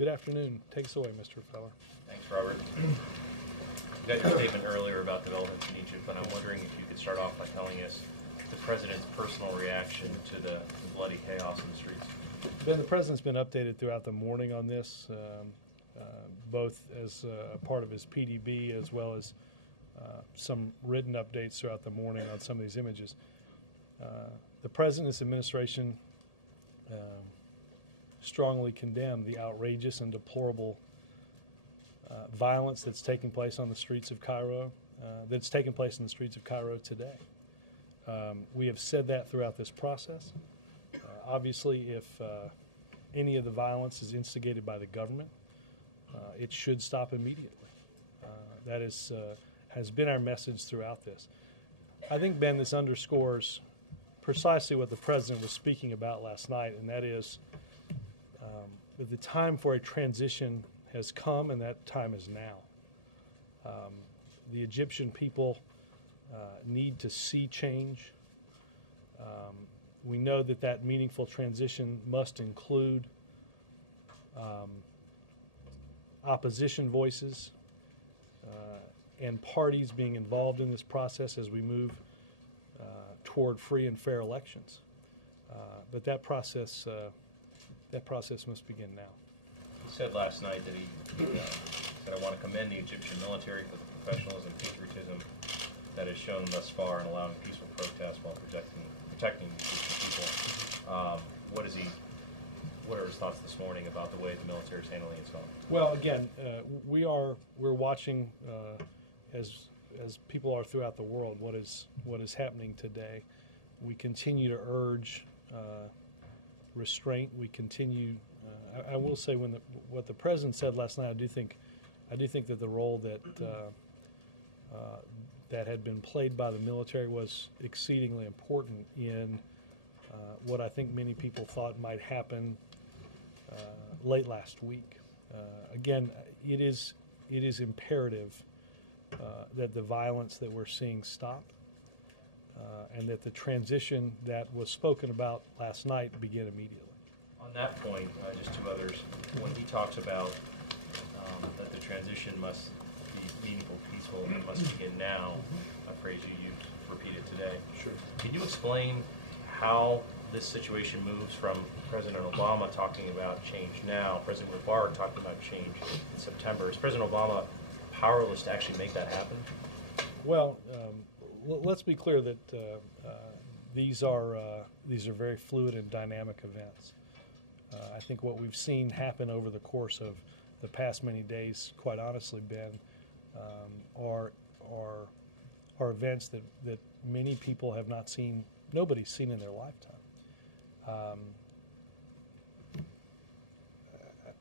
Good afternoon. Take us away, Mr. Feller. Thanks, Robert. You got your statement earlier about developments in Egypt, but I'm wondering if you could start off by telling us the President's personal reaction to the bloody chaos in the streets. Ben, the President's been updated throughout the morning on this, both as a part of his PDB as well as some written updates throughout the morning on some of these images. The President's administration strongly condemned the outrageous and deplorable violence that's taking place on the streets of Cairo, that's taking place in the streets of Cairo today. We have said that throughout this process. Obviously, if any of the violence is instigated by the government, it should stop immediately. That has been our message throughout this. I think, Ben, this underscores precisely what the President was speaking about last night, and that is that the time for a transition has come, and that time is now. The Egyptian people need to see change. We know that that meaningful transition must include opposition voices and parties being involved in this process as we move toward free and fair elections. But that process must begin now. He said last night that he said, "I want to commend the Egyptian military for the professionalism and patriotism that has shown thus far in allowing peaceful protests while protecting the Egyptian people." What are his thoughts this morning about the way the military is handling itself? Well, again, we're watching as people are throughout the world what is happening today. We continue to urge restraint. We continue. I will say what the President said last night. I do think that the role that had been played by the military was exceedingly important in what I think many people thought might happen late last week. Again, it is imperative that the violence that we're seeing stop, and that the transition that was spoken about last night begin immediately. On that point, just two others. When he talks about that the transition must be meaningful, peaceful, and it must begin now, a phrase you used, repeated today. Sure. Can you explain how this situation moves from President Obama talking about change now, President Mubarak talking about change in September? Is President Obama powerless to actually make that happen? Well, let's be clear that these are very fluid and dynamic events. I think what we've seen happen over the course of the past many days, quite honestly, Ben, are events that many people have not seen, nobody's seen in their lifetime.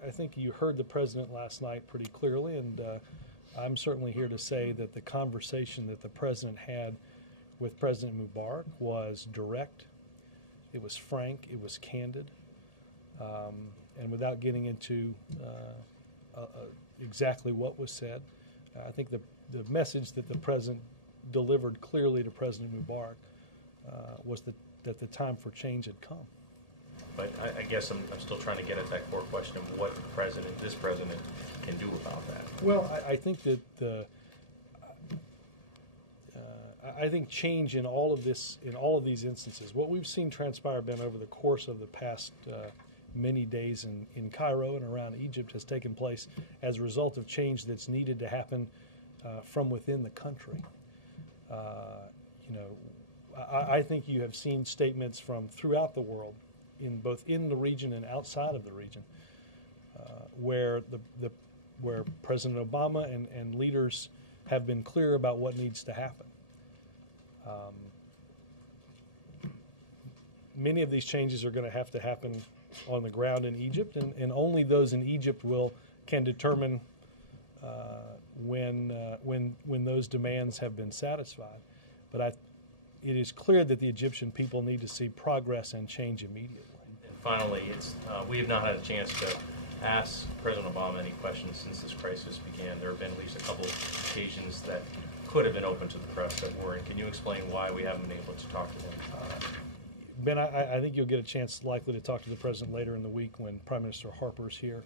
I think you heard the President last night pretty clearly, and I'm certainly here to say that the conversation that the President had with President Mubarak was direct, it was frank, it was candid, and without getting into exactly what was said, I think the message that the President delivered clearly to President Mubarak was that the time for change had come. But I guess I'm still trying to get at that core question of what this president can do about that. Well, I think that I think change in all of these instances, what we've seen transpire, Ben, over the course of the past many days in Cairo and around Egypt has taken place as a result of change that's needed to happen from within the country. I think you have seen statements from throughout the world, both in the region and outside of the region, where President Obama and leaders have been clear about what needs to happen. Many of these changes are going to happen on the ground in Egypt, and only those in Egypt can determine when those demands have been satisfied. But it is clear that the Egyptian people need to see progress and change immediately. And finally, we have not had a chance to ask President Obama any questions since this crisis began. There have been at least a couple of occasions that could have been open to the press that weren't. Can you explain why we haven't been able to talk to him? Ben, I think you'll get a chance likely to talk to the President later in the week when Prime Minister Harper's here.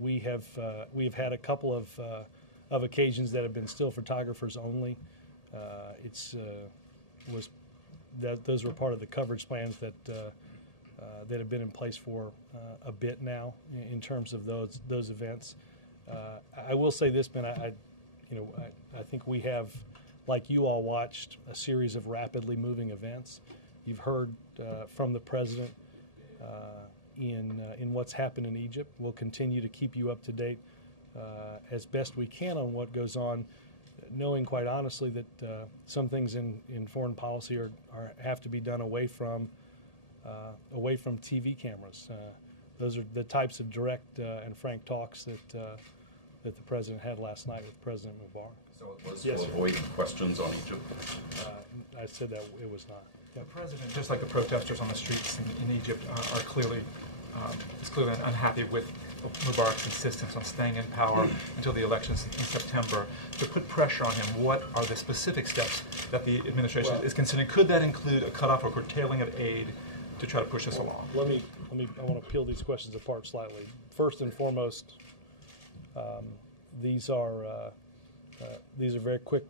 We have had a couple of occasions that have been still photographers only. Those were part of the coverage plans that have been in place for a bit now in terms of those events. I will say this, Ben. I think we have, like you all, watched a series of rapidly moving events. You've heard from the president in what's happened in Egypt. We'll continue to keep you up to date as best we can on what goes on, knowing quite honestly that some things in foreign policy have to be done away from TV cameras. Those are the types of direct and frank talks that the president had last night with President Mubarak. So it was Yes, to avoid questions on Egypt? I said that it was not. The president, just like the protesters on the streets in Egypt, is clearly unhappy with Mubarak's insistence on staying in power until the elections in September. To put pressure on him, what are the specific steps that the administration is considering? Could that include a cutoff or curtailing of aid to try to push this along? I want to peel these questions apart slightly. First and foremost, these are very quick,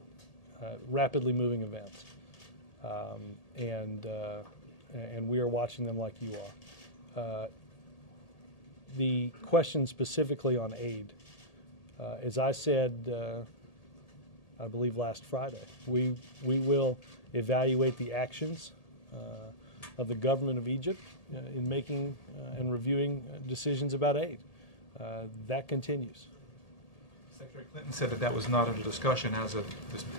rapidly moving events, and we are watching them like you are. The question specifically on aid, as I said, I believe last Friday, we will evaluate the actions of the government of Egypt in making and reviewing decisions about aid. That continues. Secretary Clinton said that was not under discussion as of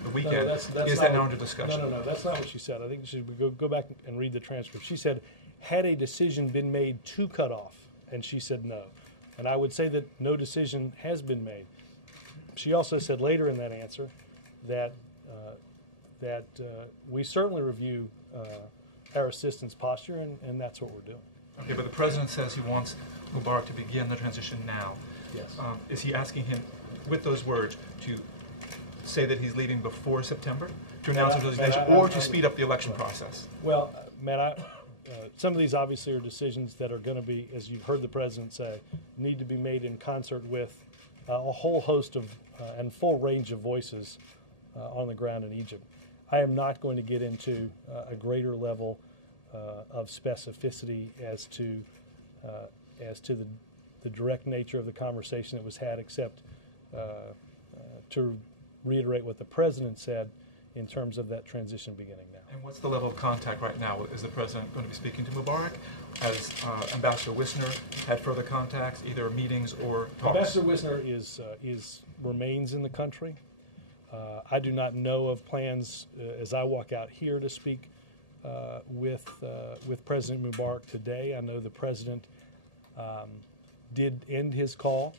the weekend. No, that's is that now under discussion? No, that's not what she said. I think she should go back and read the transcript. She said, had a decision been made to cut off? And she said no. And I would say that no decision has been made. She also said later in that answer that we certainly review our assistance posture, and that's what we're doing. Okay, but the president says he wants Mubarak to begin the transition now. Yes. Is he asking him, with those words, to say that he's leaving before September, to announce his resignation, or to speed up the election process? Well, Matt, some of these obviously are decisions that are going to be, as you've heard the president say, need to be made in concert with a whole host of and full range of voices on the ground in Egypt. I am not going to get into a greater level of specificity as to the direct nature of the conversation that was had, except to reiterate what the president said in terms of that transition beginning now. And what's the level of contact right now? Is the president going to be speaking to Mubarak? Has Ambassador Wisner had further contacts, either meetings or talks? Ambassador Wisner remains in the country. I do not know of plans as I walk out here to speak with President Mubarak today. I know the president did end his call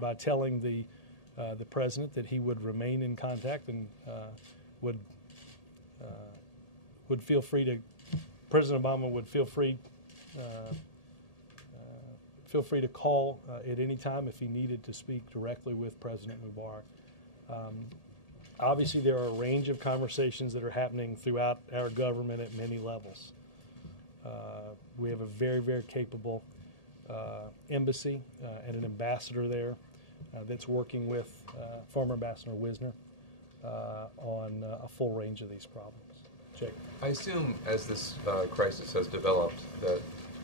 by telling the president that he would remain in contact and would feel free to. President Obama would feel free to call at any time if he needed to speak directly with President Mubarak. Obviously, there are a range of conversations that are happening throughout our government at many levels. We have a very, very capable embassy and an ambassador there that's working with former Ambassador Wisner on a full range of these problems. Jake? I assume as this crisis has developed that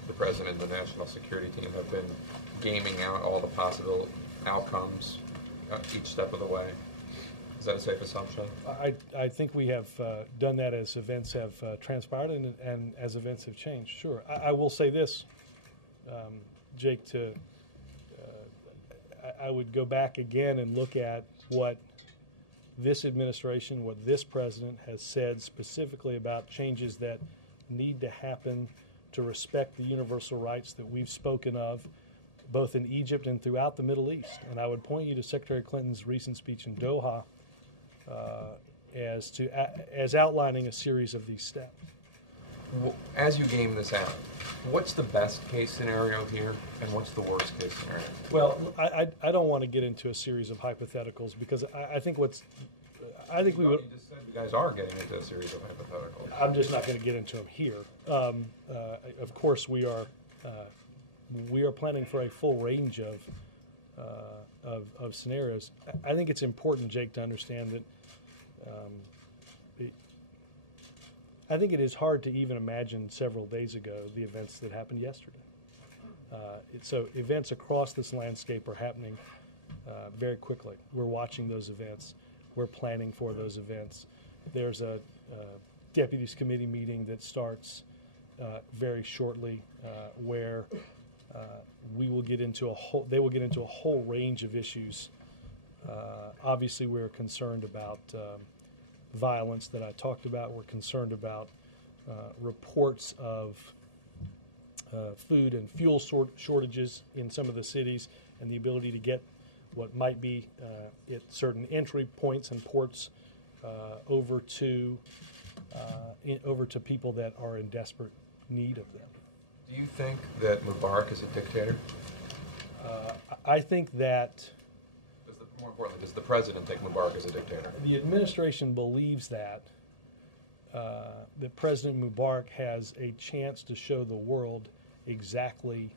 the President and the National Security Team have been gaming out all the possible outcomes each step of the way. Is that a safe assumption? I think we have done that as events have transpired and as events have changed, sure. I will say this, Jake, I would go back again and look at what this administration, what this president has said specifically about changes that need to happen to respect the universal rights that we've spoken of, both in Egypt and throughout the Middle East. And I would point you to Secretary Clinton's recent speech in Doha as outlining a series of these steps. Well, as you game this out, what's the best case scenario here, and what's the worst case scenario? Well, I don't want to get into a series of hypotheticals because I think we would. You just said you guys are getting into a series of hypotheticals. I'm just not going to get into them here. Of course, we are we are planning for a full range of scenarios. I think it's important, Jake, to understand that I think it is hard to even imagine several days ago the events that happened yesterday. So events across this landscape are happening very quickly. We're watching those events. We're planning for those events. There's a deputies committee meeting that starts very shortly, where we will get into they will get into a whole range of issues. Obviously, we're concerned about violence that I talked about. We're concerned about reports of food and fuel shortages in some of the cities, and the ability to get what might be at certain entry points and ports over to people that are in desperate need of them. Do you think that Mubarak is a dictator? I think that, More importantly, does the president think Mubarak is a dictator? the administration believes that President Mubarak has a chance to show the world exactly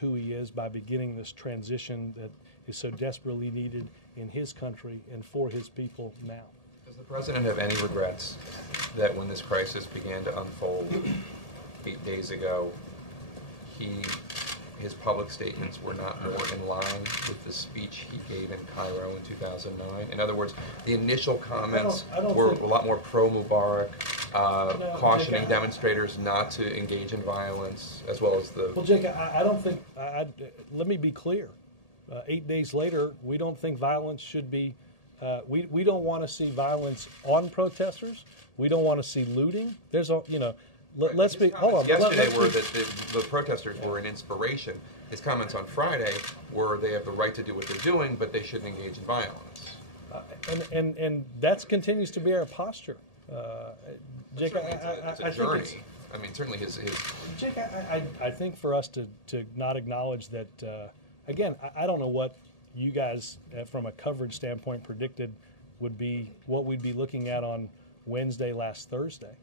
who he is by beginning this transition that is so desperately needed in his country and for his people now. Does the president have any regrets that when this crisis began to unfold 8 days ago, his public statements were not more in line with the speech he gave in Cairo in 2009? In other words, the initial comments were a lot more pro-Mubarak, cautioning Jake, demonstrators not to engage in violence, as well as the... Well, Jake, I don't think, let me be clear. 8 days later, we don't think violence should be, we don't want to see violence on protesters. We don't want to see looting. There's a, let's be, hold on. Yesterday were that the protesters were an inspiration. His comments on Friday were they have the right to do what they're doing, but they shouldn't engage in violence. And that continues to be our posture. Jake, it's a journey. I mean, certainly his... Jake, I think for us to not acknowledge that, again, I don't know what you guys, from a coverage standpoint, predicted would be what we'd be looking at on Wednesday, last Thursday.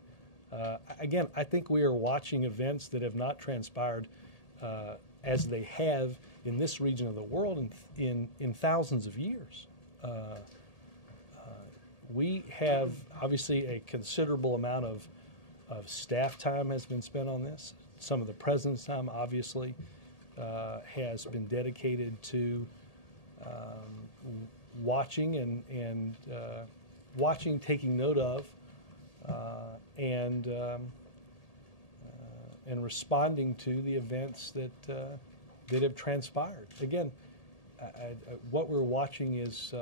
Again, I think we are watching events that have not transpired as they have in this region of the world in thousands of years. We have, obviously, a considerable amount of staff time has been spent on this. Some of the president's time, obviously, has been dedicated to watching and watching, taking note of, and responding to the events that have transpired. Again, what we're watching is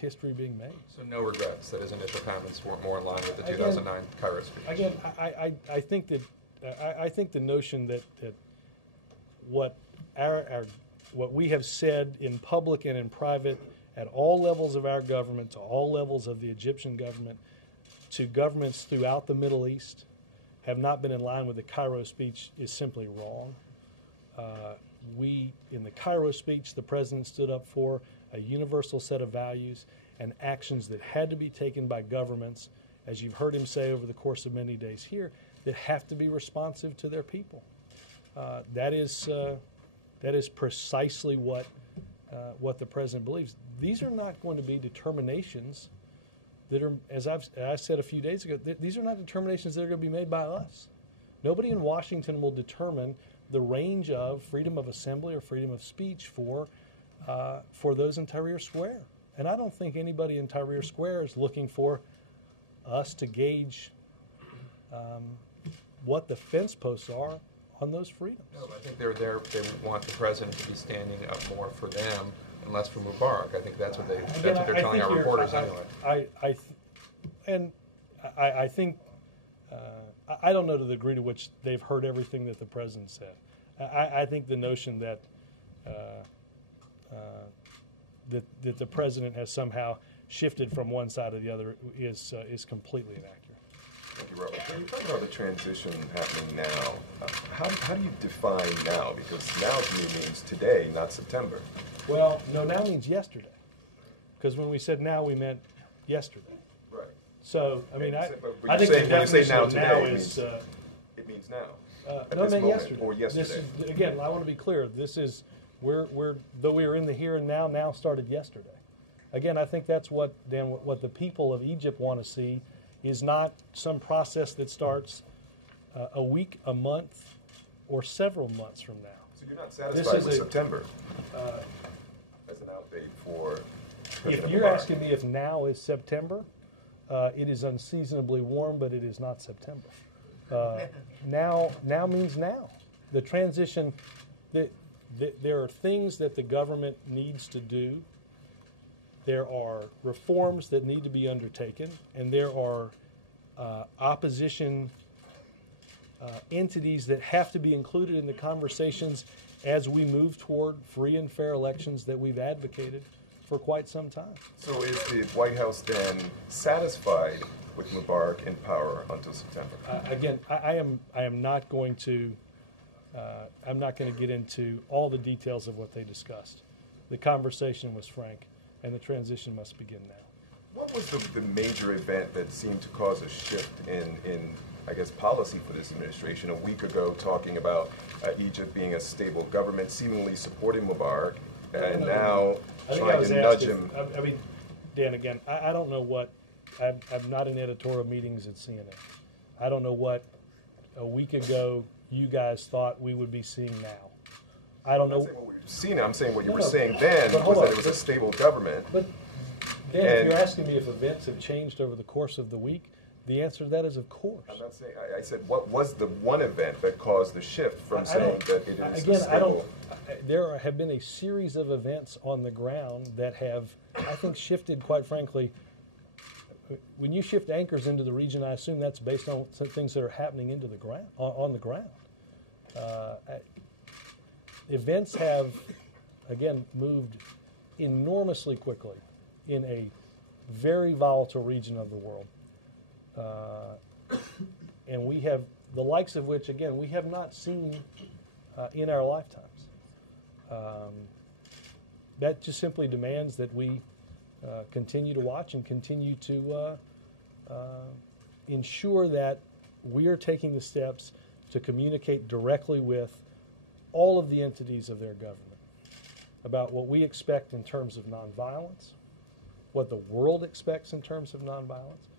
history being made. So no regrets that his initial comments weren't more in line with the 2009 Cairo speech. Again, I think that I think the notion that what what we have said in public and in private at all levels of our government, to all levels of the Egyptian government, to governments throughout the Middle East, have not been in line with the Cairo speech is simply wrong. In the Cairo speech, the president stood up for a universal set of values and actions that had to be taken by governments, as you've heard him say over the course of many days here, that have to be responsive to their people. That is precisely what the president believes. These are not going to be determinations that are, as I said a few days ago, these are not determinations that are going to be made by us. Nobody in Washington will determine the range of freedom of assembly or freedom of speech for those in Tahrir Square. And I don't think anybody in Tahrir Square is looking for us to gauge what the fence posts are on those freedoms. No, I think they're there. They want the president to be standing up more for them and less for Mubarak. I think that's what they're telling our reporters anyway. I think I don't know to the degree to which they've heard everything that the president said. I think the notion that that the president has somehow shifted from one side to the other is completely inaccurate. Thank you, Robert. When you talk about the transition happening now, how do you define now? Because now to me means today, not September. Well, no, now means yesterday. Because when we said now, we meant yesterday. Right. So, I mean, But I think the when you say definition now of today, now it is, it means now. At No, I this meant moment, yesterday. or yesterday. This is, again, I want to be clear. This is though we are in the here and now started yesterday. Again, I think that's what, Dan, what the people of Egypt want to see is not some process that starts a week, a month, or several months from now. So you're not satisfied with September Uh, as an outdate for if President you're Mubarak? asking me if now is September, it is unseasonably warm, but it is not September. Now means now. The transition, there are things that the government needs to do. There are reforms that need to be undertaken, and there are opposition entities that have to be included in the conversations as we move toward free and fair elections that we've advocated for quite some time. So is the White House then satisfied with Mubarak in power until September? Again, I am not going to I'm not going to get into all the details of what they discussed. The conversation was frank, and the transition must begin now. What was the major event that seemed to cause a shift in I guess, policy for this administration? A week ago, talking about Egypt being a stable government, seemingly supporting Mubarak, and now trying to nudge him. I mean, Dan, again, I don't know what, I'm not in editorial meetings at CNN. I don't know what a week ago you guys thought we would be seeing now. I don't know. I'm not saying what we were seeing. I'm saying what you No, were no, saying then but hold was that on, it was a but- stable government. But Dan, if And- you're asking me if events have changed over the course of the week, the answer to that is of course. I'm not saying. I said what was the one event that caused the shift from I saying don't- that it is again, a I don't. stable. There have been a series of events on the ground that have, I think, shifted. Quite frankly, when you shift anchors into the region, I assume that's based on some things that are happening into the ground, on the ground. Events have, again, moved enormously quickly in a very volatile region of the world. And we have the likes of which, again, we have not seen in our lifetimes. That just simply demands that we continue to watch and continue to ensure that we are taking the steps to communicate directly with all of the entities of their government about what we expect in terms of nonviolence, what the world expects in terms of nonviolence,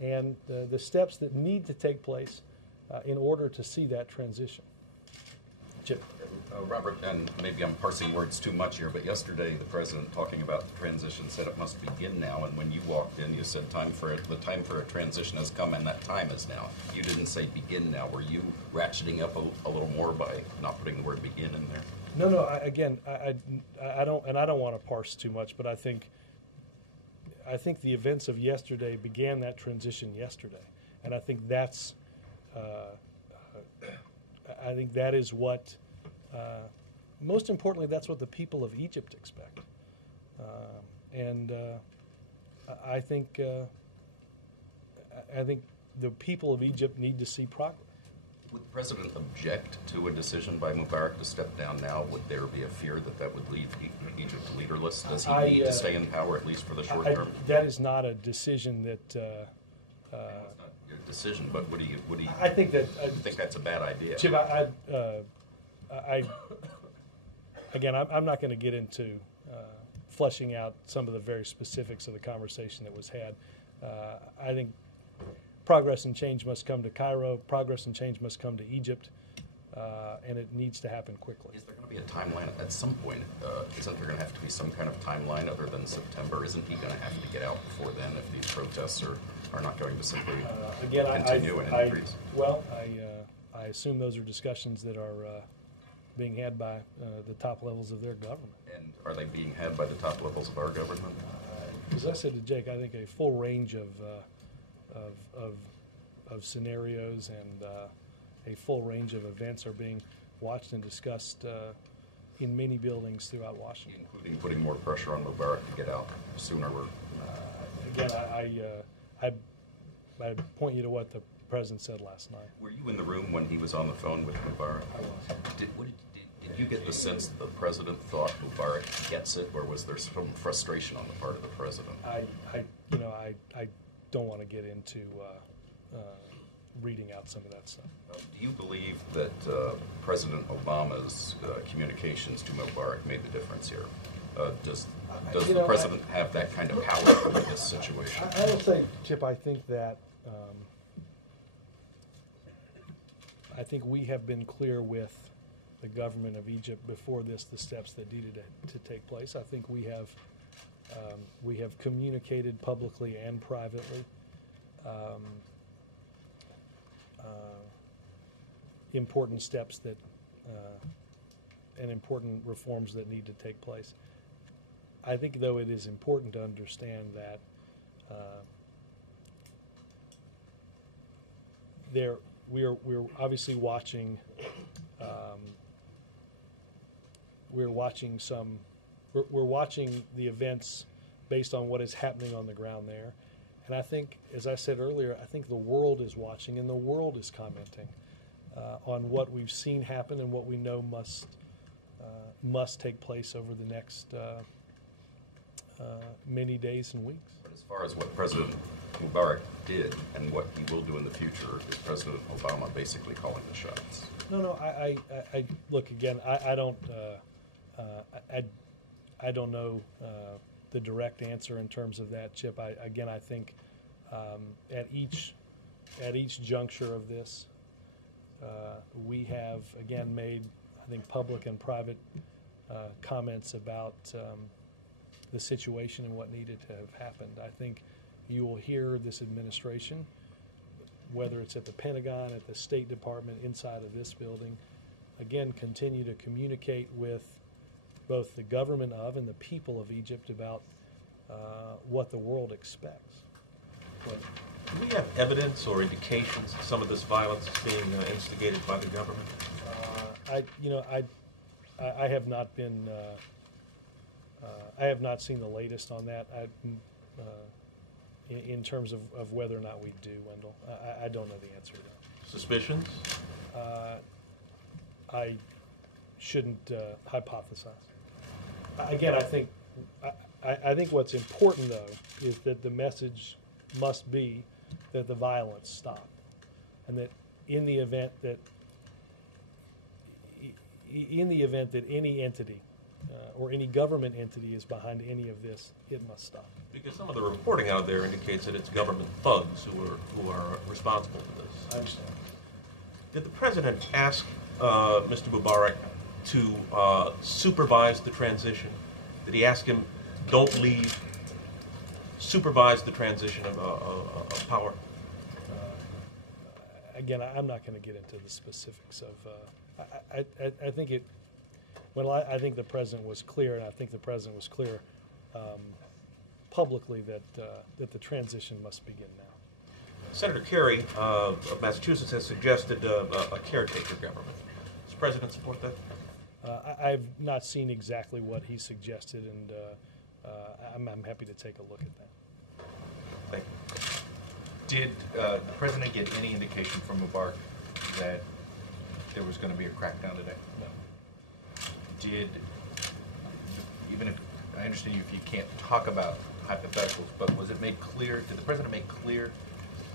and the steps that need to take place in order to see that transition. Chip. Robert, and maybe I'm parsing words too much here, but yesterday the president, talking about the transition, said it must begin now, and when you walked in, you said the time for a transition has come, and that time is now. You didn't say begin now. Were you ratcheting up a little more by not putting the word begin in there? No. I don't want to parse too much, but I think the events of yesterday began that transition yesterday, and I think that's. I think that is what, most importantly, that's what the people of Egypt expect. I think the people of Egypt need to see progress. Would the president object to a decision by Mubarak to step down now? Would there be a fear that that would leave Egypt leaderless? Does he need to stay in power, at least for the short term? That is not a decision that... It's not your decision, but would he I think that... think that's a bad idea? Chip, again, I'm not going to get into fleshing out some of the very specifics of the conversation that was had. I think progress and change must come to Cairo. Progress and change must come to Egypt, and it needs to happen quickly. Is there going to be a timeline at some point? Isn't there going to have to be some kind of timeline other than September? Isn't he going to have to get out before then if these protests are not going to simply continue and increase? I assume those are discussions that are being had by the top levels of their government. And are they being had by the top levels of our government? As I said to Jake, I think a full range of scenarios and a full range of events are being watched and discussed in many buildings throughout Washington. Including putting more pressure on Mubarak to get out sooner. Again, I point you to what the president said last night. Were you in the room when he was on the phone with Mubarak? I was. Did you get the sense that the president thought Mubarak gets it, or was there some frustration on the part of the president? I don't want to get into reading out some of that stuff. Do you believe that President Obama's communications to Mubarak made the difference here? Does the president have that kind of power over this situation? I will say, Chip, I think that I think we have been clear with the government of Egypt before this the steps that needed to take place. I think we have communicated publicly and privately important steps that and important reforms that need to take place. I think, though, it is important to understand that we're obviously watching. We're watching the events based on what is happening on the ground there, and I think, as I said earlier, I think the world is watching and the world is commenting on what we've seen happen and what we know must take place over the next many days and weeks. But as far as what President Mubarak did and what he will do in the future, is President Obama basically calling the shots? No. I look again. I don't know the direct answer in terms of that, Chip. I think at each juncture of this, we have again made, I think, public and private comments about the situation and what needed to have happened. I think you will hear this administration, whether it's at the Pentagon, at the State Department, inside of this building, again, continue to communicate with both the government of and the people of Egypt about what the world expects. Do we have evidence or indications that some of this violence is being instigated by the government? I have not been. I have not seen the latest on that. In terms of whether or not we do, Wendell, I don't know the answer to that. Suspicions? I shouldn't hypothesize. Again, I think what's important, though, is that the message must be that the violence stop, and that in the event that any entity or any government entity is behind any of this, it must stop. Because some of the reporting out there indicates that it's government thugs who are responsible for this. I understand. Did the president ask Mr. Mubarak to supervise the transition? Did he ask him, don't leave, supervise the transition of power? Again, I'm not going to get into the specifics of. I think it. Well, I think the president was clear, and I think the president was clear publicly that the transition must begin now. Senator Kerry of Massachusetts has suggested a caretaker government. Does the president support that? I've not seen exactly what he suggested, and I'm happy to take a look at that. Thank you. Did the president get any indication from Mubarak that there was going to be a crackdown today? No. Even if I understand if you can't talk about hypotheticals, but was it made clear, did the president make clear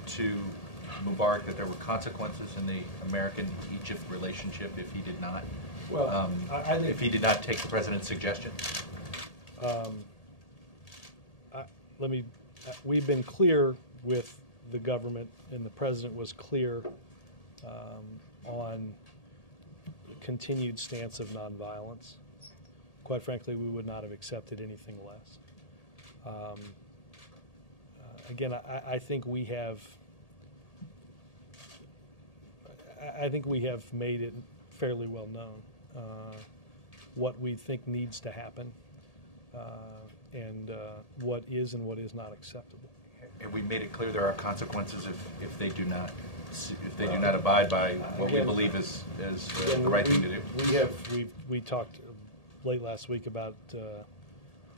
to Mubarak that there were consequences in the American-Egypt relationship if he did not? Well, I think if he did not take the president's suggestion? We've been clear with the government, and the president was clear on continued stance of nonviolence. Quite frankly, we would not have accepted anything less. Again, I think we have. I think we have made it fairly well known what we think needs to happen, and what is and what is not acceptable. Have we made it clear there are consequences if they do not abide by what we believe is the right thing to do? We talked late last week about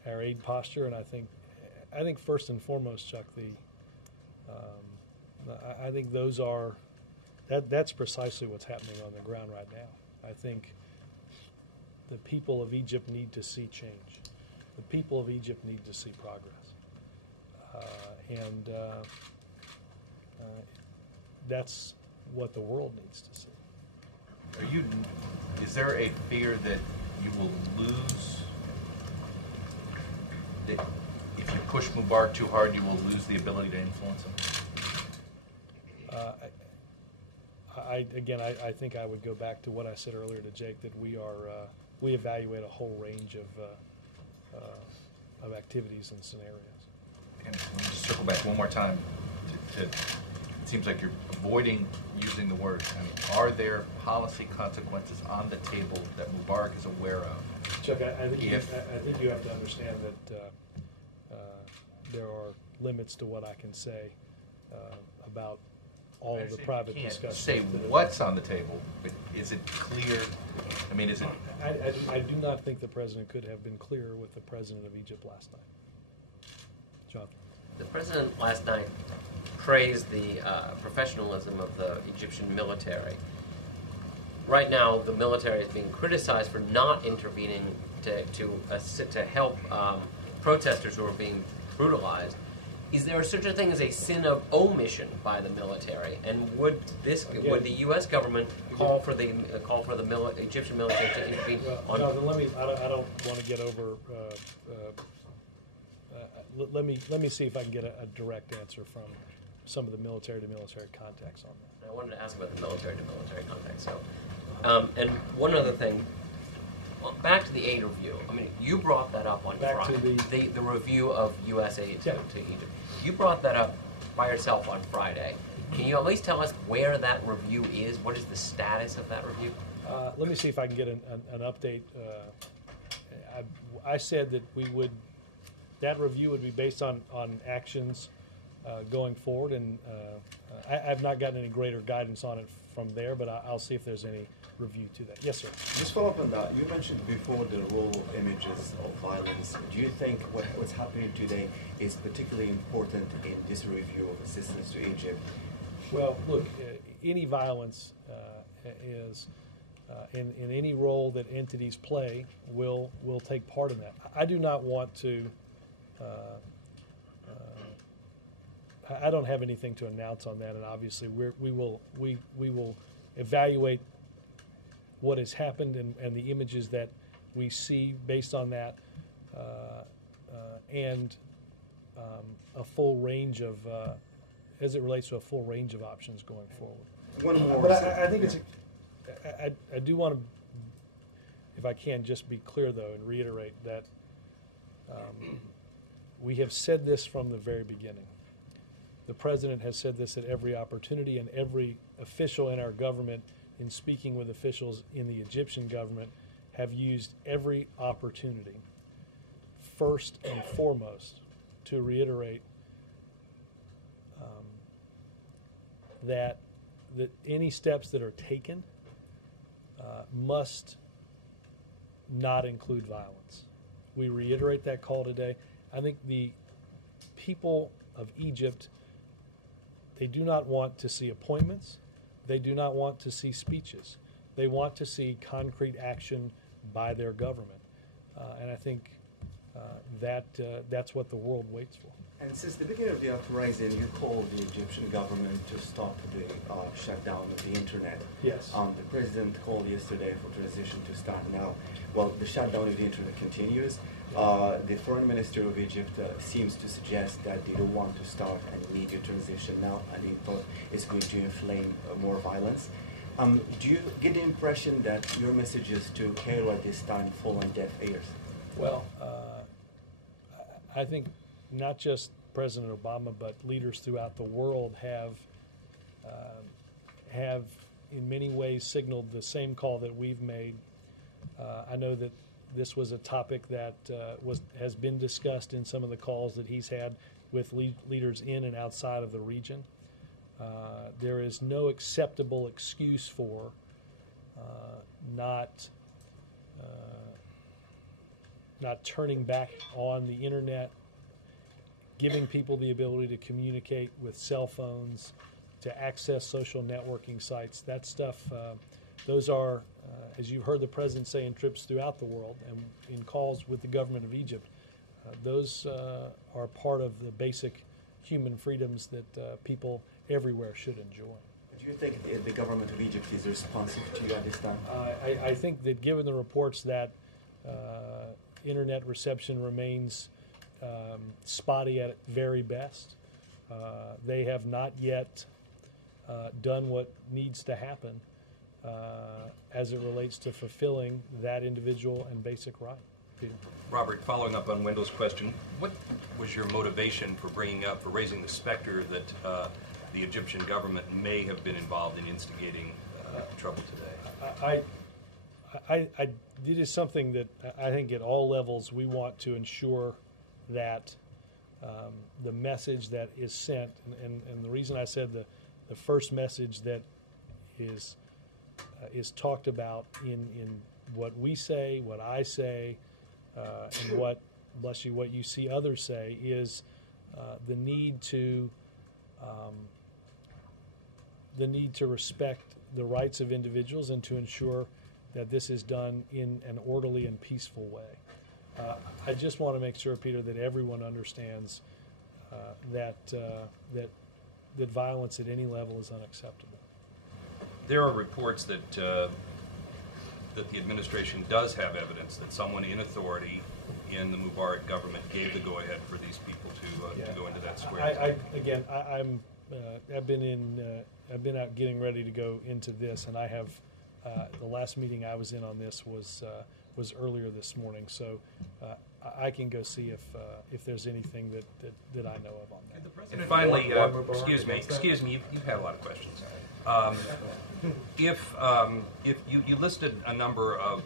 our aid posture, and I think first and foremost, Chuck, I think those are that's precisely what's happening on the ground right now. I think the people of Egypt need to see change. The people of Egypt need to see progress. And that's what the world needs to see. Is there a fear that you will lose, that if you push Mubarak too hard, you will lose the ability to influence him? I think I would go back to what I said earlier to Jake, that we evaluate a whole range of activities and scenarios. And let me just circle back one more time. It seems like you're avoiding using the word. I mean, are there policy consequences on the table that Mubarak is aware of? Chuck, I think you have to understand that there are limits to what I can say about all of the private discussions. Say what's on the table, but is it clear? I mean, is it? I do not think the president could have been clearer with the president of Egypt last night. John. The president last night praised the professionalism of the Egyptian military. Right now, the military is being criticized for not intervening to help protesters who are being brutalized. Is there such a thing as a sin of omission by the military? And would the U.S. government call for the Egyptian military to intervene? I don't want to get over. Let me see if I can get a direct answer from some of the military-to-military contacts on that. I wanted to ask about the military-to-military contact. So, and one other thing, back to the aid review. I mean, you brought that up on Friday. The review of U.S. aid to Egypt. You brought that up by yourself on Friday. Can you at least tell us where that review is? What is the status of that review? Let me see if I can get an update. I said that that review would be based on actions going forward, and I've not gotten any greater guidance on it from there, but I'll see if there's any review to that. Yes, sir. Just follow up on that. You mentioned before the role of images of violence. Do you think what's happening today is particularly important in this review of assistance to Egypt? Well, look, any violence is in any role that entities play will take part in that. I do not want to. I don't have anything to announce on that, and obviously we will evaluate what has happened and the images that we see based on that, and a full range of as it relates to a full range of options going forward. One more, but I think it's. I do want to, if I can, just be clear though and reiterate that we have said this from the very beginning. The president has said this at every opportunity, and every official in our government, in speaking with officials in the Egyptian government, have used every opportunity, first and foremost, to reiterate that any steps that are taken must not include violence. We reiterate that call today. I think the people of Egypt, they do not want to see appointments. They do not want to see speeches. They want to see concrete action by their government. And I think that's what the world waits for. And since the beginning of the uprising, you called the Egyptian government to stop the shutdown of the internet. Yes. The president called yesterday for transition to start now. Well, the shutdown of the internet continues. The foreign minister of Egypt seems to suggest that they don't want to start an immediate transition now, and he thought it's going to inflame more violence. Do you get the impression that your messages to Cairo at this time fall on deaf ears? Well, I think not just President Obama, but leaders throughout the world have in many ways signaled the same call that we've made. I know that this was a topic that has been discussed in some of the calls that he's had with leaders in and outside of the region. There is no acceptable excuse for not turning back on the internet, giving people the ability to communicate with cell phones, to access social networking sites. That stuff, those are, as you heard the president say in trips throughout the world and in calls with the government of Egypt, those are part of the basic human freedoms that people everywhere should enjoy. Do you think the government of Egypt is responsive to you at this time? I think that given the reports that internet reception remains spotty at very best, they have not yet done what needs to happen as it relates to fulfilling that individual and basic right. Peter. Robert, following up on Wendell's question, what was your motivation for raising the specter that the Egyptian government may have been involved in instigating trouble today? It is something that I think at all levels we want to ensure that the message that is sent, and the reason I said the first message that is talked about in what we say, what I say, and what you see others say is the need to respect the rights of individuals and to ensure that this is done in an orderly and peaceful way. I just want to make sure, Peter, that everyone understands that violence at any level is unacceptable. There are reports that that the administration does have evidence that someone in authority in the Mubarak government gave the go-ahead for these people to go into that square. I've been out getting ready to go into this, and I have the last meeting I was in on this was earlier this morning, so I can go see if there's anything that I know of on that. And finally, excuse me, you've had a lot of questions. If you listed a number of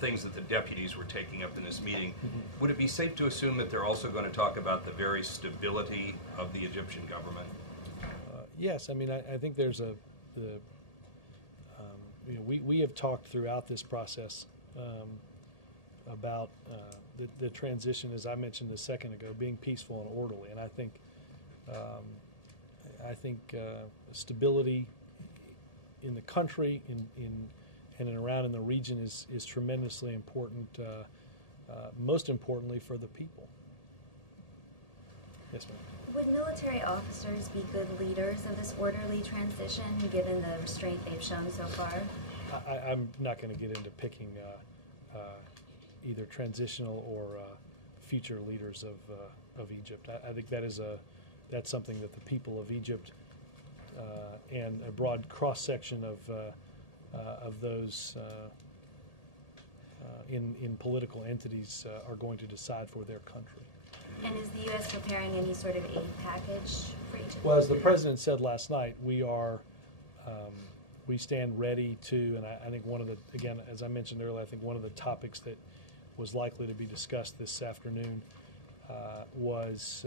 things that the deputies were taking up in this meeting, would it be safe to assume that they're also going to talk about the very stability of the Egyptian government? Yes, I mean I think there's we have talked throughout this process about the transition, as I mentioned a second ago, being peaceful and orderly, and I think stability in the country, and around in the region is tremendously important. Most importantly for the people. Yes, ma'am. Would military officers be good leaders of this orderly transition, given the restraint they've shown so far? I'm not going to get into picking either transitional or future leaders of Egypt. I think that's something that the people of Egypt and a broad cross section of those in political entities are going to decide for their country. And is the U.S. preparing any sort of aid package for Egypt? Well, as the president said last night, we stand ready to, and I think one of the, again, as I mentioned earlier, I think one of the topics that was likely to be discussed this afternoon was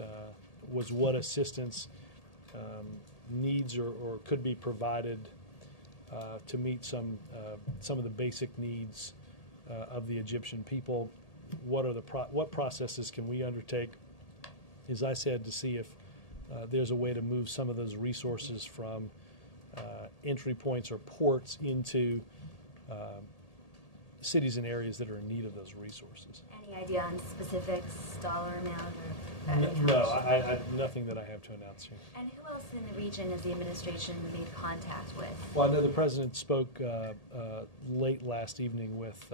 what assistance needs or could be provided to meet some of the basic needs of the Egyptian people. What processes can we undertake, as I said, to see if there's a way to move some of those resources from entry points or ports into cities and areas that are in need of those resources. Any idea on specifics, dollar amount, or no, nothing that I have to announce here. And who else in the region has the administration made contact with? Well, I know the president spoke late last evening with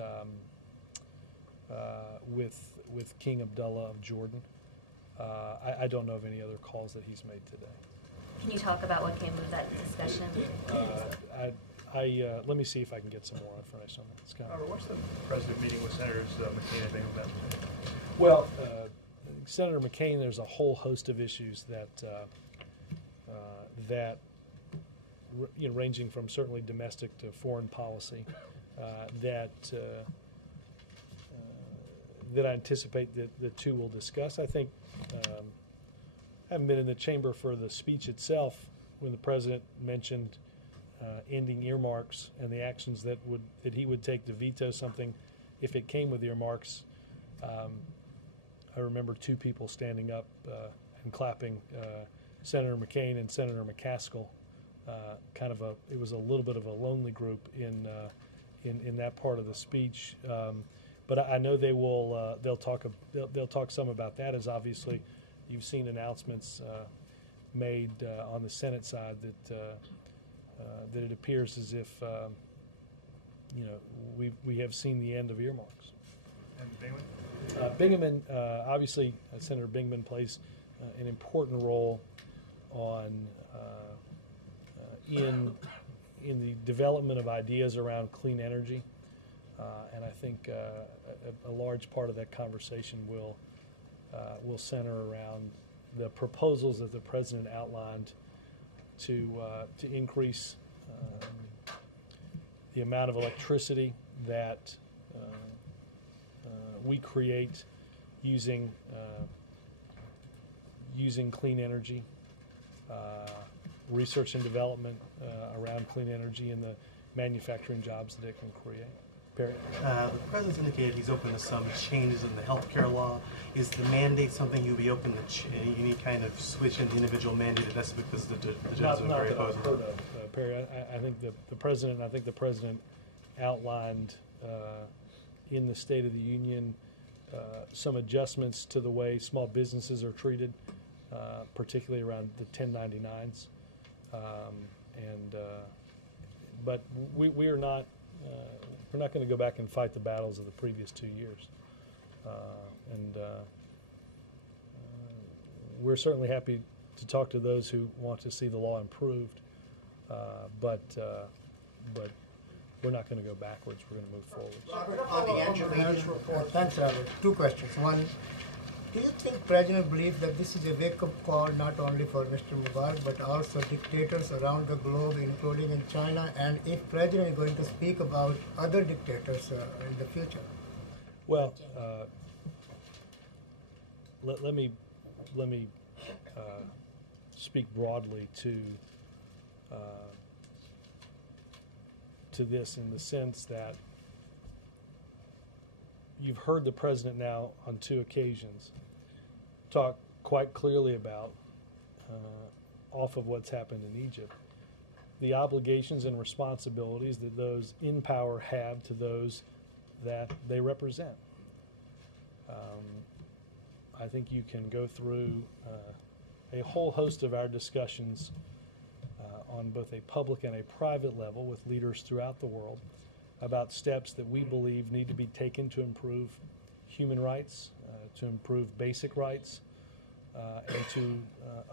King Abdullah of Jordan. I don't know of any other calls that he's made today. Can you talk about what came of that discussion? Let me see if I can get some more information on that. Scott. Robert, what's the president meeting with Senators McCain and Bingham? Well, Senator McCain, there's a whole host of issues that ranging from certainly domestic to foreign policy that I anticipate that the two will discuss. I think I haven't been in the chamber for the speech itself when the president mentioned ending earmarks and the actions that he would take to veto something if it came with earmarks. I remember two people standing up and clapping, Senator McCain and Senator McCaskill. It was a little bit of a lonely group in that part of the speech. But I know they will. They'll talk some about that, as obviously you've seen announcements made on the Senate side that that it appears as if we have seen the end of earmarks. And Bingaman? Bingaman, obviously, Senator Bingaman plays an important role on in the development of ideas around clean energy, and I think a large part of that conversation will center around the proposals that the president outlined to increase the amount of electricity that we create using clean energy, research and development around clean energy, and the manufacturing jobs that it can create. Perry? The president's indicated he's open to some changes in the healthcare law. Is the mandate something you'd be open to any kind of switch in the individual mandate? That's because the judges are very opposed to that. Perry, I think the president outlined in the State of the Union some adjustments to the way small businesses are treated, particularly around the 1099s. But we are not. We're not going to go back and fight the battles of the previous 2 years. We're certainly happy to talk to those who want to see the law improved, but we're not going to go backwards. We're going to move forward. Robert, on the Andrew report. Thanks, Robert. Two questions. One, do you think President believes that this is a wake-up call not only for Mr. Mubarak but also dictators around the globe, including in China? And if President is going to speak about other dictators in the future? Well, let me speak broadly to this in the sense that you've heard the president now on 2 occasions talk quite clearly about, off of what's happened in Egypt, the obligations and responsibilities that those in power have to those that they represent. I think you can go through a whole host of our discussions on both a public and a private level with leaders throughout the world about steps that we believe need to be taken to improve human rights, to improve basic rights, and to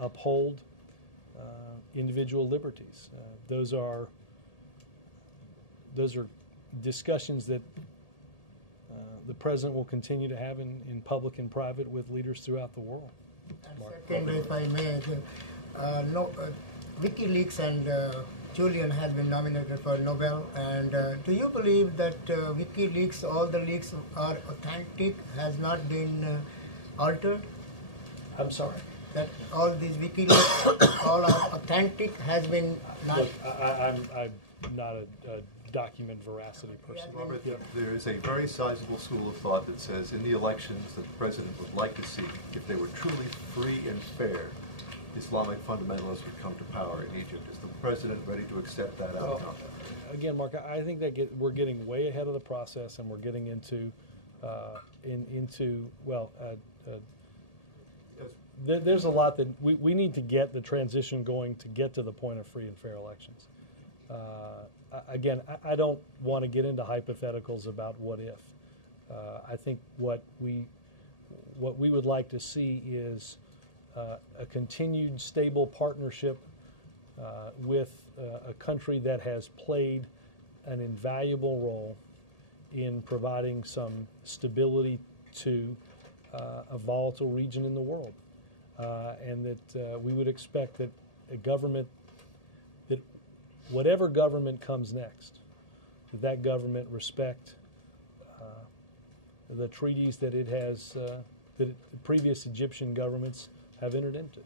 uphold individual liberties. Those are discussions that the president will continue to have in public and private with leaders throughout the world. Second, if I may, WikiLeaks and Julian has been nominated for Nobel. And do you believe that WikiLeaks, all the leaks are authentic, has not been altered? I'm sorry? That all these WikiLeaks, all are authentic, has been not... Look, I'm not a document veracity person. Robert, there is a very sizable school of thought that says in the elections that the president would like to see, if they were truly free and fair, Islamic fundamentalists would come to power in Egypt. Is the president ready to accept that outcome? Again, Mark, I think that we're getting way ahead of the process, and we're getting into there's a lot that we need to get the transition going to get to the point of free and fair elections. Again, I don't want to get into hypotheticals about what if. I think what we would like to see is a continued stable partnership with a country that has played an invaluable role in providing some stability to a volatile region in the world. And that we would expect that a government, that whatever government comes next, that government respect the treaties that it has, that the previous Egyptian governments have entered into.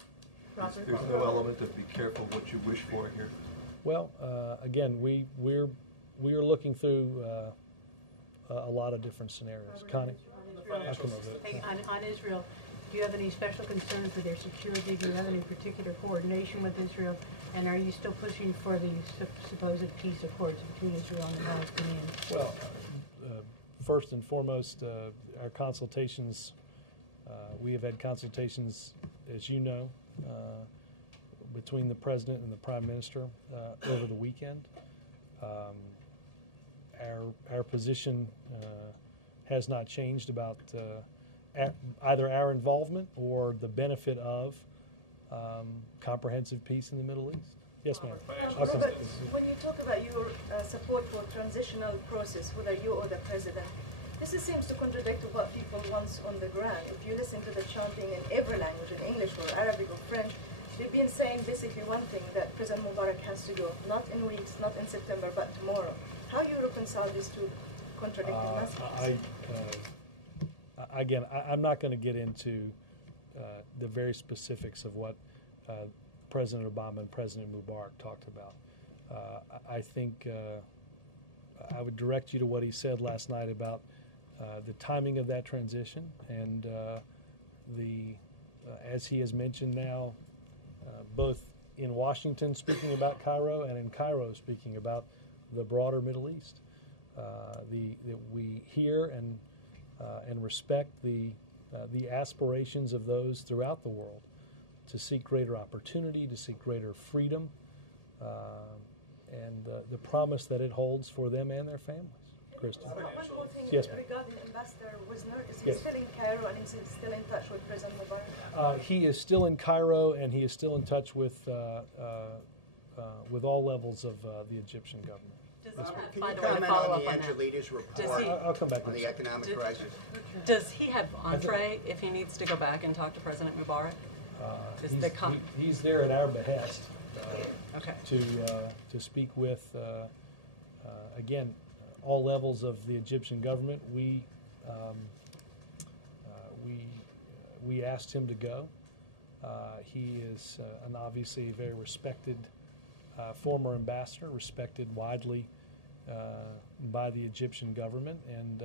There's no element of be careful what you wish for here? Well, again, we're looking through a lot of different scenarios. Connie? On Israel, do you have any special concerns for their security? Do you have any particular coordination with Israel? And are you still pushing for the supposed peace accords between Israel and the Palestinians? Well, first and foremost, our consultations, we have had consultations, as you know, between the President and the Prime Minister over the weekend. Our position has not changed about either our involvement or the benefit of comprehensive peace in the Middle East. Yes, ma'am. Robert, when you talk about your support for transitional process, whether you or the President, this seems to contradict what people want on the ground. If you listen to the chanting in every language, in English or Arabic or French, they've been saying basically one thing, that President Mubarak has to go, not in weeks, not in September, but tomorrow. How do you reconcile these two contradicting messages? Again, I'm not going to get into the very specifics of what President Obama and President Mubarak talked about. I think I would direct you to what he said last night about the timing of that transition, and as he has mentioned now, both in Washington speaking about Cairo and in Cairo speaking about the broader Middle East. That we hear and respect the aspirations of those throughout the world to seek greater opportunity, to seek greater freedom, and the promise that it holds for them and their families. Kristen. One more thing Yes, regarding Ambassador Wisner. Is he Yes. still in Cairo and is he still in touch with President Mubarak? He is still in Cairo, and he is still in touch with all levels of the Egyptian government. Can you comment on the Angelides report I'll come back on the economic crisis? Does he have entree if he needs to go back and talk to President Mubarak? He's there at our behest okay. to speak with, again, all levels of the Egyptian government. We asked him to go. He is an obviously very respected former ambassador, respected widely by the Egyptian government, and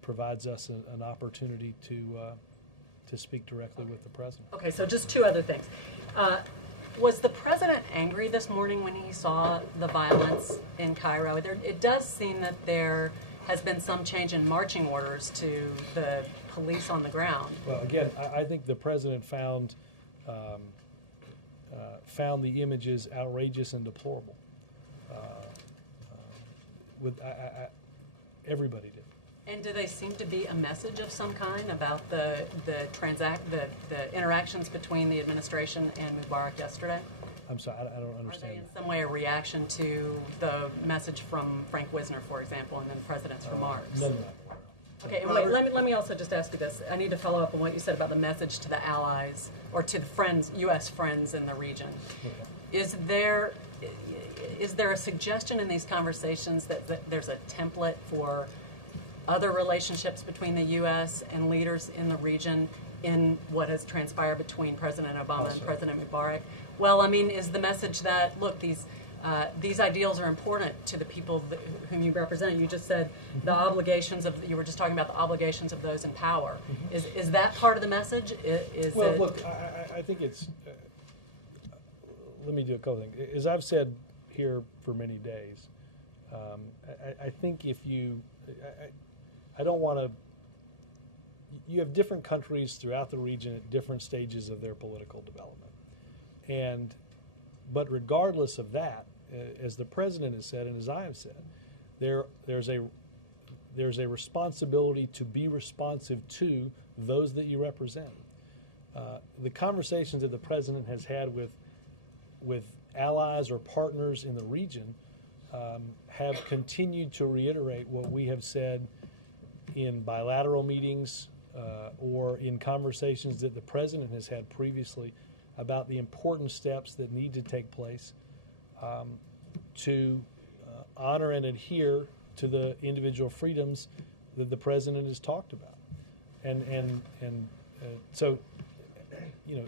provides us an opportunity to speak directly with the president. Okay, so just two other things. Was the president angry this morning when he saw the violence in Cairo? It does seem that there has been some change in marching orders to the police on the ground. Well, again, I think the president found the images outrageous and deplorable. Everybody did. And do they seem to be a message of some kind about the interactions between the administration and Mubarak yesterday? I'm sorry, I don't understand. Are they in some way a reaction to the message from Frank Wisner, for example, and then the president's remarks? No. Okay, and wait, let me also just ask you this. I need to follow up on what you said about the message to the allies or to the friends, U.S. friends in the region. Okay. Is there a suggestion in these conversations that there's a template for other relationships between the U.S. and leaders in the region in what has transpired between President Obama and President Mubarak? Well, I mean, is the message that, look, these ideals are important to the people whom you represent? You just said the obligations of, you were just talking about the obligations of those in power. Is that part of the message? Look, I think it's, let me do a couple things. As I've said here for many days, I think if you, I don't want to, you have different countries throughout the region at different stages of their political development. But regardless of that, as the president has said and as I have said, there's a responsibility to be responsive to those that you represent. The conversations that the president has had with allies or partners in the region have continued to reiterate what we have said in bilateral meetings or in conversations that the president has had previously about the important steps that need to take place to honor and adhere to the individual freedoms that the president has talked about. So, you know,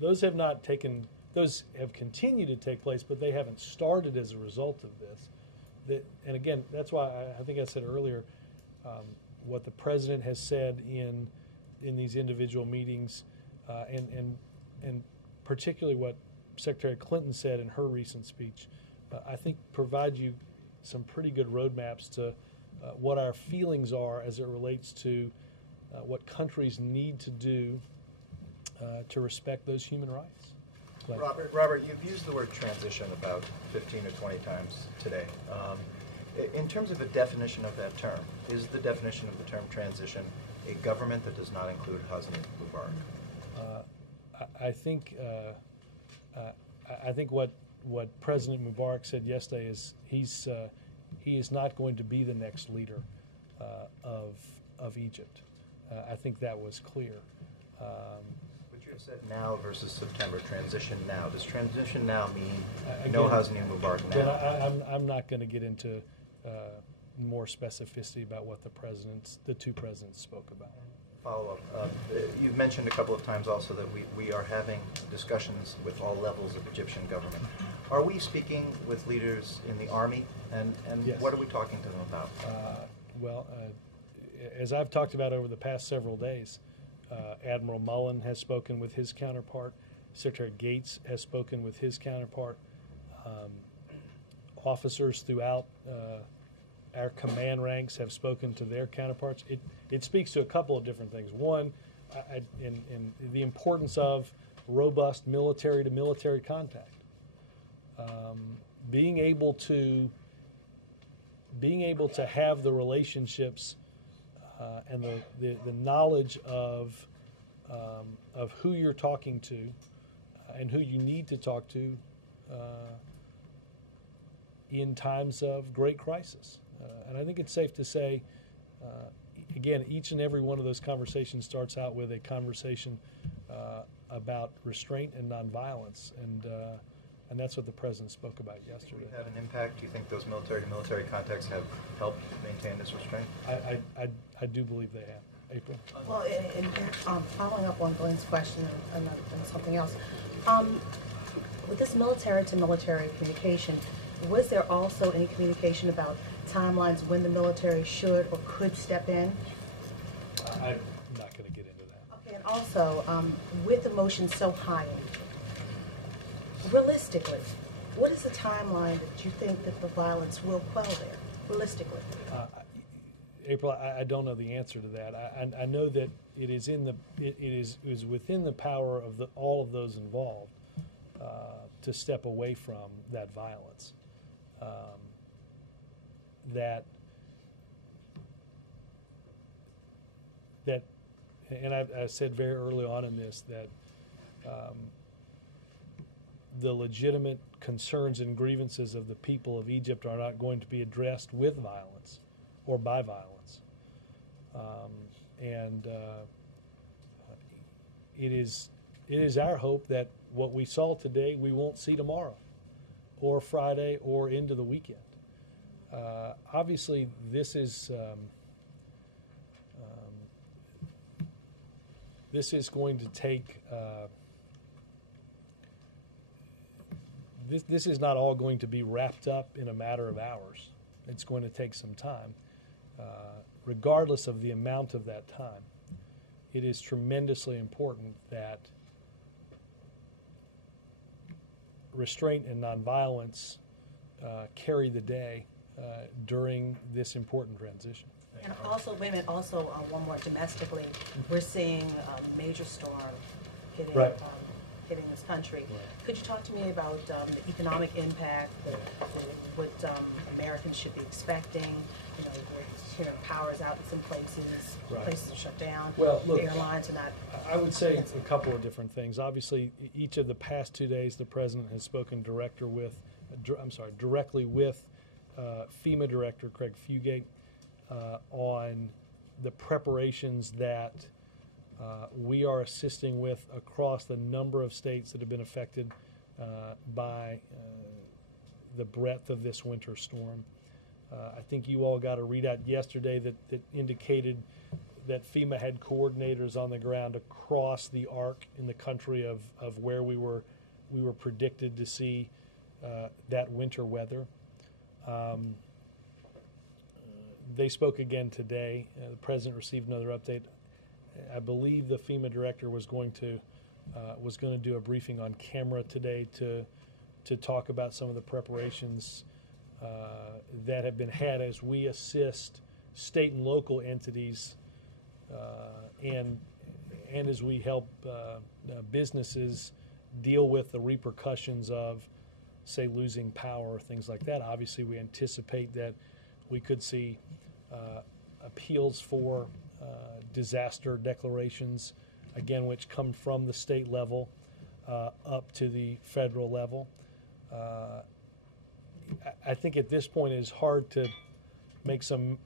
those have not taken, those have continued to take place, but they haven't started as a result of this. And again, that's why I think I said earlier, what the president has said in these individual meetings, and particularly what Secretary Clinton said in her recent speech, I think provide you some pretty good roadmaps to what our feelings are as it relates to what countries need to do to respect those human rights. Robert, you've used the word transition about 15 or 20 times today. In terms of the definition of that term, is the definition of the term transition a government that does not include Hosni Mubarak? I think what President Mubarak said yesterday is he is not going to be the next leader of Egypt. I think that was clear. Would you have said now versus September? Transition now. Does transition now mean no Hosni Mubarak now? Again, I'm not going to get into more specificity about what the two presidents spoke about. Follow up. You've mentioned a couple of times also that we are having discussions with all levels of Egyptian government. Are we speaking with leaders in the army, and Yes. what are we talking to them about? As I've talked about over the past several days, Admiral Mullen has spoken with his counterpart. Secretary Gates has spoken with his counterpart. Officers throughout our command ranks have spoken to their counterparts. It speaks to a couple of different things. One, in the importance of robust military-to-military contact. Being able to have the relationships and the knowledge of who you're talking to and who you need to talk to in times of great crisis. And I think it's safe to say, again, each and every one of those conversations starts out with a conversation about restraint and nonviolence, and that's what the president spoke about yesterday. Do we have an impact? Do you think those military-to-military contacts have helped maintain this restraint? I do believe they have. April? Well, following up on Glenn's question and something else, with this military-to-military communication, was there also any communication about timelines when the military should or could step in? I'm not going to get into that. Okay, and also, with emotions so heightened, realistically, what is the timeline that you think that the violence will quell there, realistically? April, I don't know the answer to that. I know that it is within the power of all of those involved to step away from that violence. And I said very early on in this that the legitimate concerns and grievances of the people of Egypt are not going to be addressed with violence or by violence. It is our hope that what we saw today we won't see tomorrow or Friday or into the weekend. Obviously, this is going to take this is not all going to be wrapped up in a matter of hours. It's going to take some time. Regardless of the amount of that time, it is tremendously important that restraint and nonviolence carry the day during this important transition. And also, wait a minute, also one more domestically, we're seeing a major storm hitting, hitting this country. Right. Could you talk to me about the economic impact, what Americans should be expecting? You know, power's out in some places, places are shut down, well, look, the airlines are not. I would say a couple of different things. Obviously, each of the past 2 days, the president has spoken directly with FEMA Director Craig Fugate on the preparations that we are assisting with across the number of states that have been affected by the breadth of this winter storm. I think you all got a readout yesterday that indicated that FEMA had coordinators on the ground across the arc in the country of where we were predicted to see that winter weather. They spoke again today. The president received another update. I believe the FEMA director was going to do a briefing on camera today to talk about some of the preparations that have been had as we assist state and local entities and as we help businesses deal with the repercussions of, say, losing power or things like that. Obviously, we anticipate that we could see appeals for disaster declarations, again, which come from the state level up to the federal level. I think at this point it is hard to make some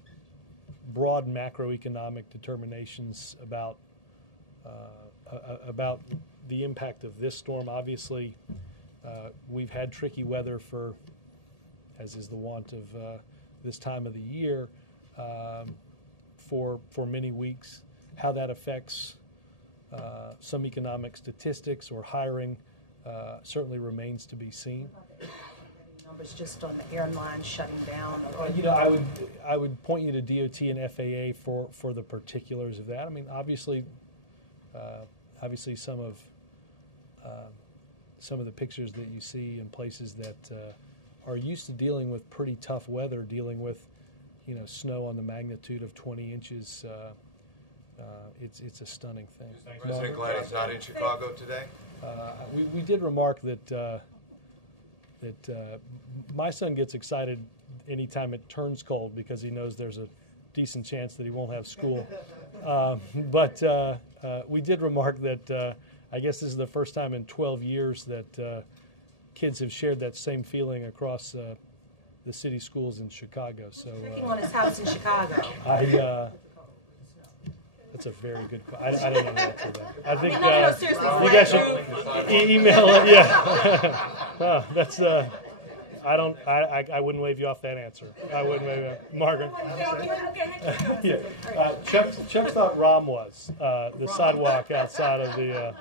broad macroeconomic determinations about the impact of this storm. Obviously, we've had tricky weather for, as is the wont of this time of the year, for many weeks. How that affects some economic statistics or hiring certainly remains to be seen. Numbers just on the airlines shutting down. I would point you to DOT and FAA for the particulars of that. I mean, obviously some of the pictures that you see in places that are used to dealing with pretty tough weather, dealing with snow on the magnitude of 20 inches. It's a stunning thing. President glad he's not in Chicago today? We did remark that my son gets excited anytime it turns cold because he knows there's a decent chance that he won't have school. But we did remark that I guess this is the first time in 12 years that kids have shared that same feeling across the city schools in Chicago. So Working on his house in Chicago. That's a very good question. I don't know the answer to that. I think seriously, you guys should email it. Yeah. That's I wouldn't wave you off that answer. I wouldn't wave you off. Margaret. Yeah. Chuck thought Rom was the sidewalk outside of the.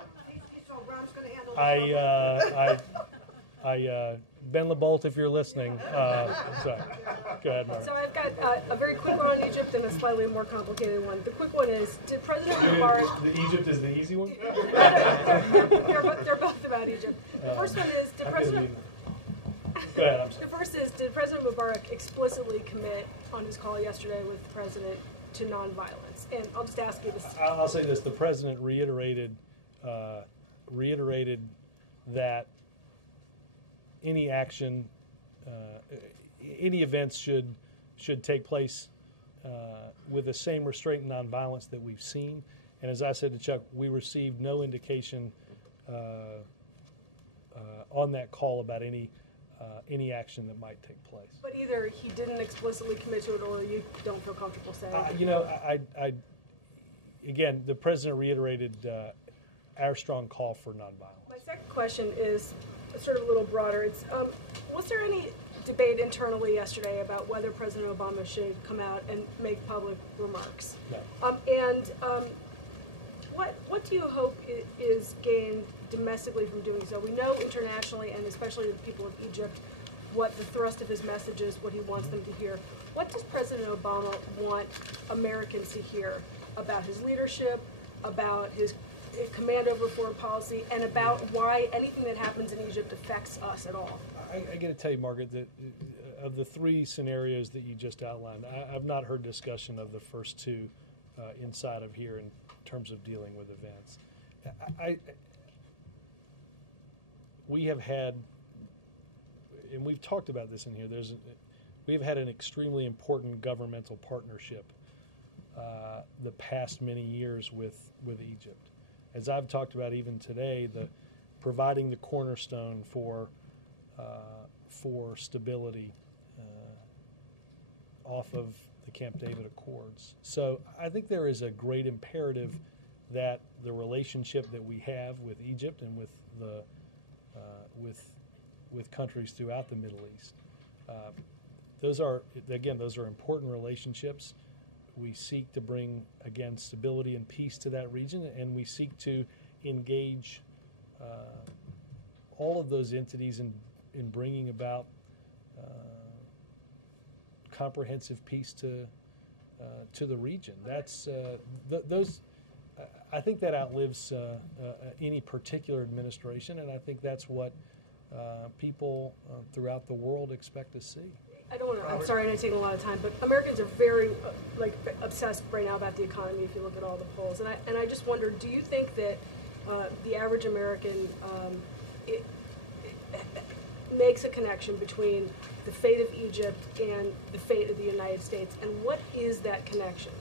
Ben LeBolt, if you're listening. Sorry. Go ahead, Margaret. So I've got a very quick one on Egypt and a slightly more complicated one. The quick one is, did President Mubarak... The Egypt is the easy one? They're both about Egypt. The first one is, did President... Go ahead, I'm sorry. The first is, did President Mubarak explicitly commit on his call yesterday with the President to nonviolence? And I'll just ask you this. I'll say this. The President reiterated that any action, any events should take place with the same restraint and nonviolence that we've seen. And as I said to Chuck, we received no indication on that call about any action that might take place. But either he didn't explicitly commit to it, or you don't feel comfortable saying it. Again, the President reiterated our strong call for nonviolence. My second question is sort of a little broader. It's was there any debate internally yesterday about whether President Obama should come out and make public remarks? No. What do you hope is gained domestically from doing so? We know internationally, and especially the people of Egypt, what the thrust of his message is, what he wants them to hear. What does President Obama want Americans to hear about his leadership, about his command over foreign policy, and about why anything that happens in Egypt affects us at all? I got to tell you, Margaret, that of the three scenarios that you just outlined, I've not heard discussion of the first two inside of here in terms of dealing with events. We have had, and we've talked about this in here, we've had an extremely important governmental partnership the past many years with Egypt. As I've talked about even today, providing the cornerstone for stability off of the Camp David Accords. So I think there is a great imperative that the relationship that we have with Egypt and with with countries throughout the Middle East, those are important relationships. We seek to bring, again, stability and peace to that region, and we seek to engage all of those entities in bringing about comprehensive peace to the region. That's those. I think that outlives any particular administration, and I think that's what people throughout the world expect to see. I don't want to. I'm sorry, I'm taking a lot of time, but Americans are very obsessed right now about the economy. If you look at all the polls, and I just wonder, do you think that the average American it makes a connection between the fate of Egypt and the fate of the United States. And what is that connection?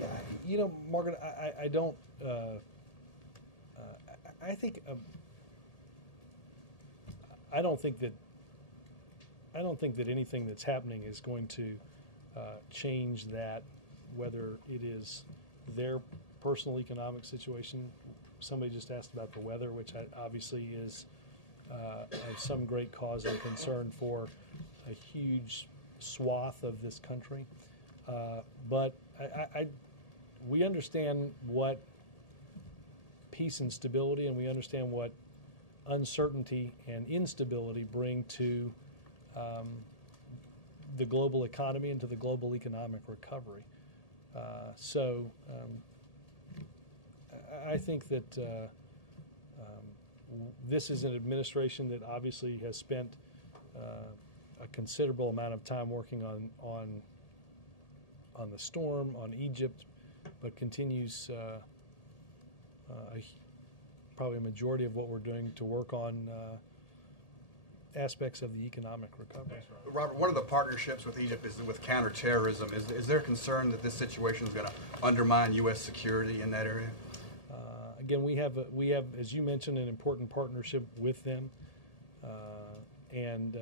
Yeah, you know, Margaret, I don't. I think. I don't think that anything that's happening is going to change that, whether it is their personal economic situation. Somebody just asked about the weather, which obviously is of some great cause and concern for a huge swath of this country. But we understand what peace and stability, and we understand what uncertainty and instability bring to the global economy and to the global economic recovery. I think that this is an administration that obviously has spent a considerable amount of time working on the storm, on Egypt, but continues probably a majority of what we're doing to work on aspects of the economic recovery. Robert, one of the partnerships with Egypt is with counterterrorism. Is there concern that this situation is going to undermine U.S. security in that area? Again, we have, as you mentioned, an important partnership with them and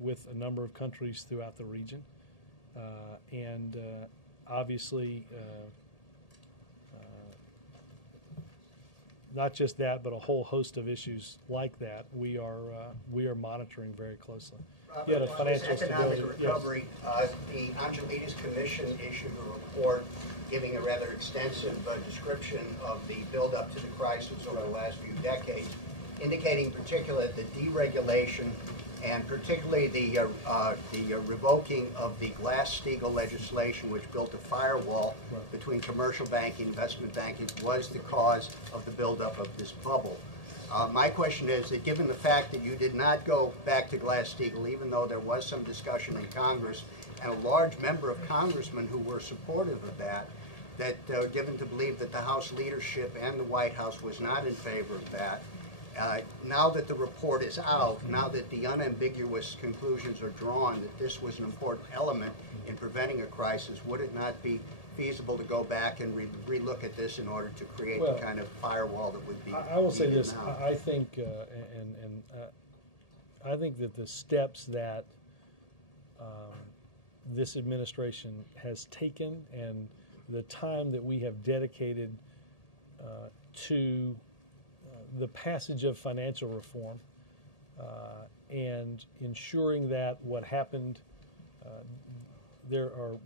with a number of countries throughout the region. Obviously, not just that, but a whole host of issues like that we are monitoring very closely. You had a financial stability. Recovery. Yes. The Angelides Commission issued a report giving a rather extensive description of the build-up to the crisis over the last few decades, indicating particularly the deregulation and particularly the revoking of the Glass-Steagall legislation, which built a firewall between commercial banking, investment banking, was the cause of the buildup of this bubble. My question is that given the fact that you did not go back to Glass-Steagall, even though there was some discussion in Congress, and a large member of congressmen who were supportive of that given to believe that the House leadership and the White House was not in favor of that, now that the report is out, now that the unambiguous conclusions are drawn that this was an important element in preventing a crisis, would it not be feasible to go back and re-look at this in order to create the kind of firewall that would be I will say this, now? I think, I think that the steps that this administration has taken and the time that we have dedicated to the passage of financial reform and ensuring that what happened, there are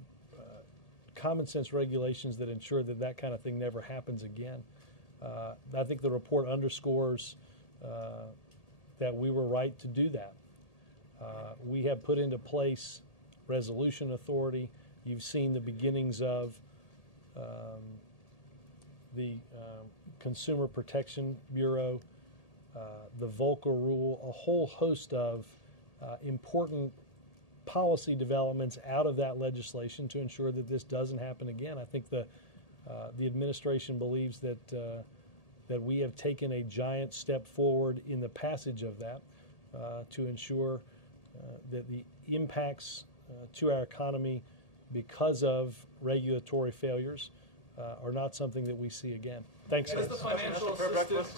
common sense regulations that ensure that that kind of thing never happens again. I think the report underscores that we were right to do that. We have put into place resolution authority. You've seen the beginnings of the Consumer Protection Bureau, the Volcker Rule, a whole host of important policy developments out of that legislation to ensure that this doesn't happen again. I think the administration believes that that we have taken a giant step forward in the passage of that to ensure that the impacts to our economy because of regulatory failures are not something that we see again. Thanks. Is the financial assistance